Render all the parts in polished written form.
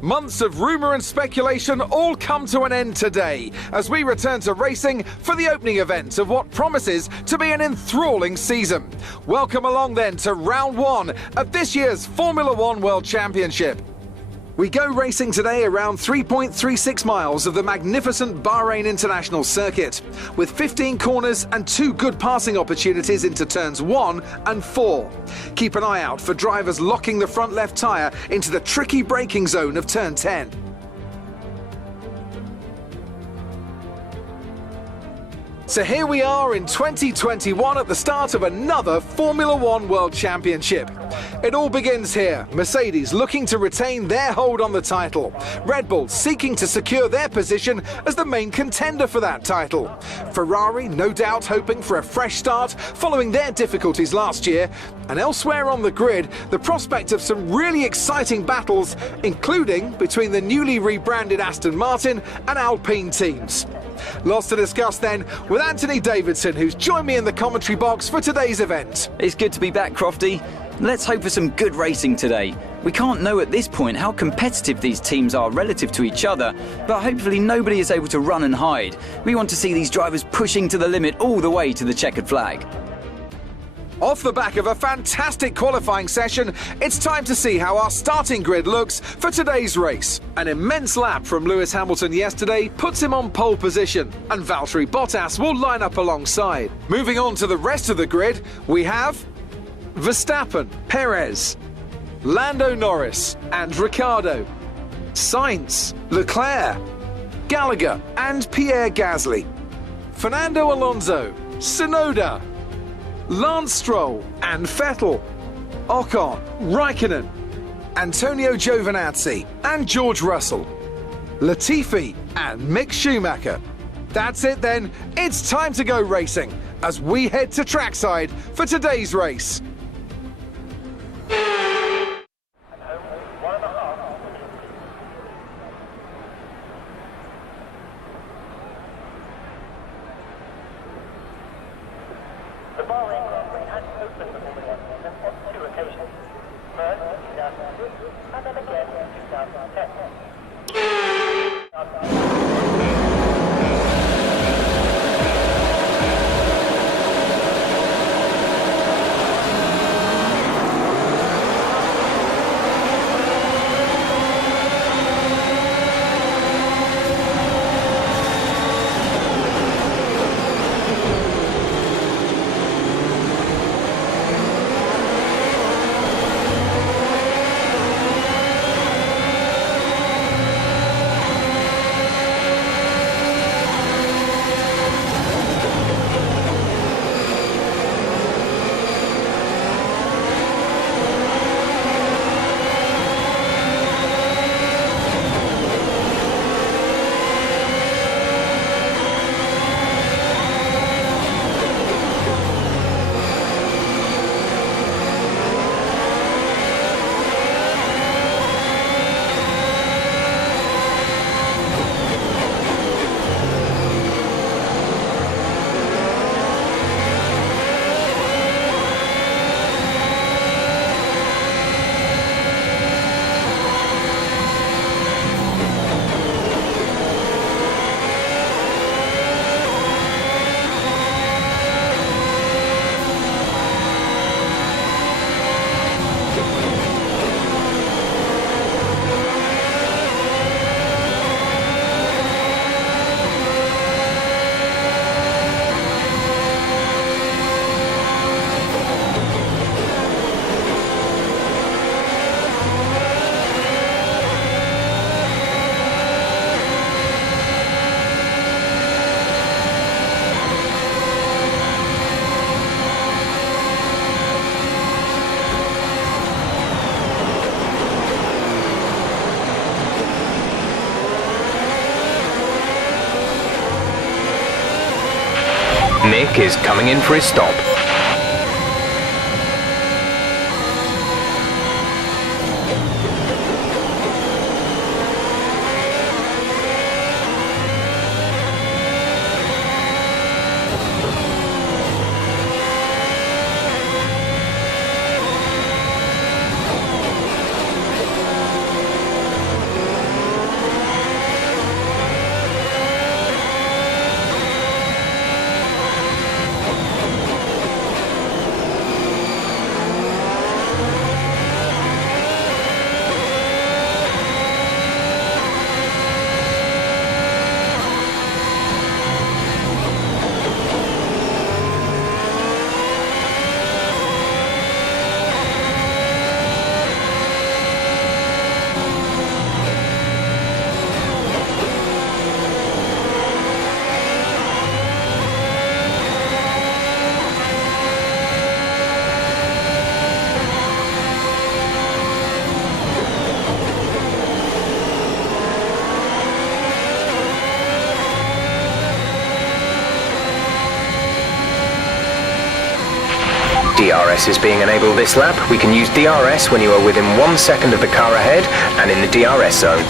Months of rumour and speculation all come to an end today as we return to racing for the opening event of what promises to be an enthralling season. Welcome along then to round one of this year's Formula One World Championship. We go racing today around 3.36 miles of the magnificent Bahrain International Circuit, with 15 corners and 2 good passing opportunities into turns 1 and 4. Keep an eye out for drivers locking the front left tyre into the tricky braking zone of turn 10. So here we are in 2021 at the start of another Formula One World Championship. It all begins here. Mercedes looking to retain their hold on the title. Red Bull seeking to secure their position as the main contender for that title. Ferrari no doubt hoping for a fresh start following their difficulties last year. And elsewhere on the grid, the prospect of some really exciting battles, including between the newly rebranded Aston Martin and Alpine teams. Lots to discuss then with Anthony Davidson, who's joined me in the commentary box for today's event. It's good to be back, Crofty. Let's hope for some good racing today. We can't know at this point how competitive these teams are relative to each other, but hopefully nobody is able to run and hide. We want to see these drivers pushing to the limit all the way to the checkered flag. Off the back of a fantastic qualifying session, it's time to see how our starting grid looks for today's race. An immense lap from Lewis Hamilton yesterday puts him on pole position, and Valtteri Bottas will line up alongside. Moving on to the rest of the grid, we have Verstappen, Perez, Lando Norris and Ricciardo, Sainz, Leclerc, Gallagher and Pierre Gasly, Fernando Alonso, Tsunoda, Lance Stroll and Vettel, Ocon, Raikkonen, Antonio Giovinazzi and George Russell, Latifi and Mick Schumacher. That's it then, it's time to go racing as we head to trackside for today's race. The Bahrain Grand Prix has opened the Formula 1 season on 2 occasions. First in 2006 and then again in 2010. Nick is coming in for his stop. DRS is being enabled this lap. We can use DRS when you are within 1 second of the car ahead and in the DRS zone.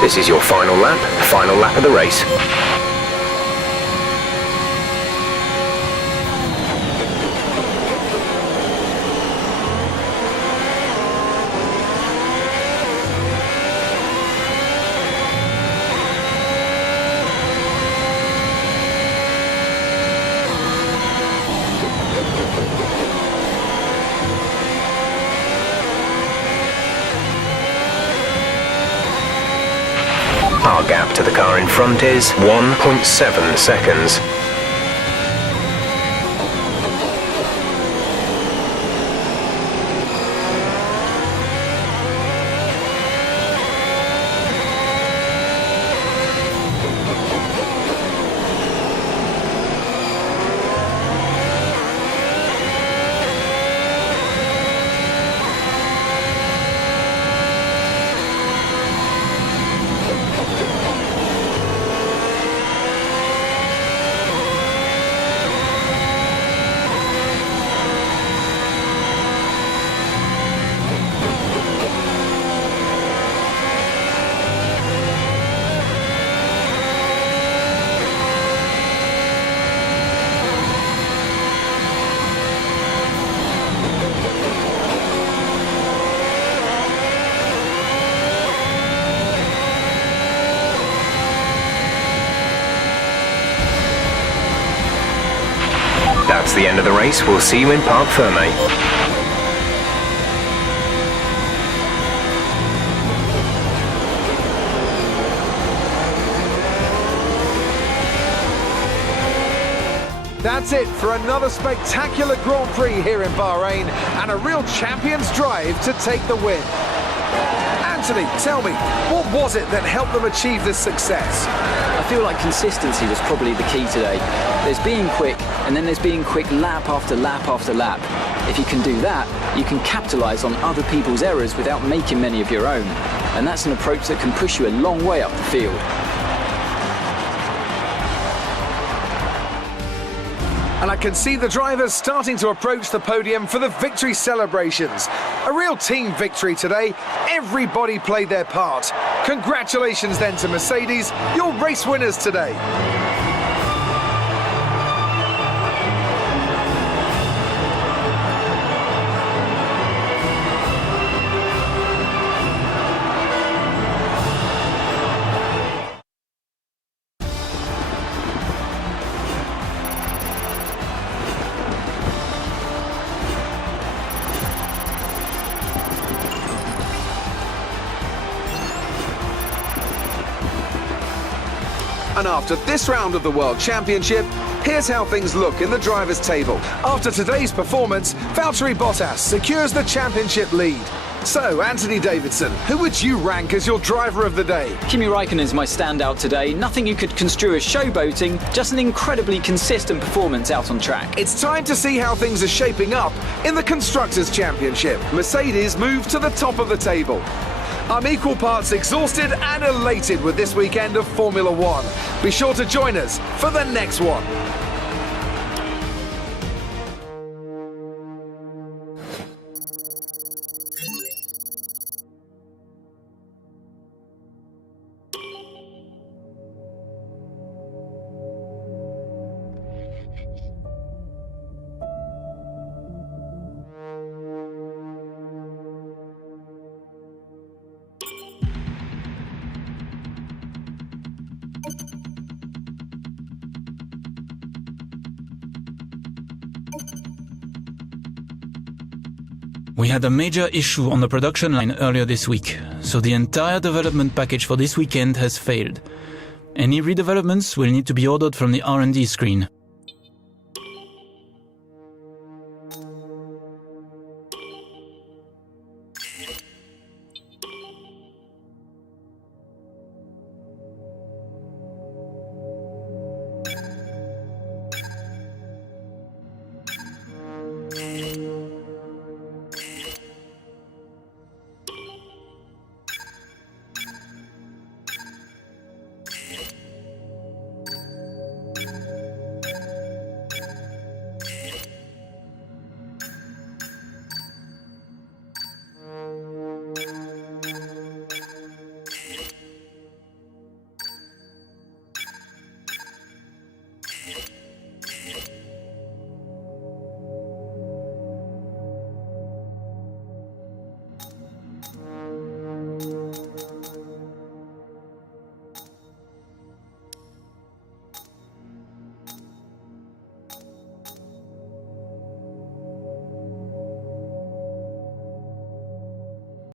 This is your final lap of the race. Our gap to the car in front is 1.7 seconds. That's the end of the race. We'll see you in Parc Fermé. That's it for another spectacular Grand Prix here in Bahrain and a real champion's drive to take the win. Anthony, tell me, what was it that helped them achieve this success? I feel like consistency was probably the key today. There's being quick, and then there's being quick lap after lap after lap. If you can do that, you can capitalise on other people's errors without making many of your own. And that's an approach that can push you a long way up the field. And I can see the drivers starting to approach the podium for the victory celebrations. A real team victory today. Everybody played their part. Congratulations then to Mercedes, your race winners today. And after this round of the World Championship, here's how things look in the drivers' table. After today's performance, Valtteri Bottas secures the championship lead. So, Anthony Davidson, who would you rank as your driver of the day? Kimi Räikkönen is my standout today. Nothing you could construe as showboating, just an incredibly consistent performance out on track. It's time to see how things are shaping up in the Constructors' Championship. Mercedes move to the top of the table. I'm equal parts exhausted and elated with this weekend of Formula One. Be sure to join us for the next one. We had a major issue on the production line earlier this week, so the entire development package for this weekend has failed. Any redevelopments will need to be ordered from the R&D screen.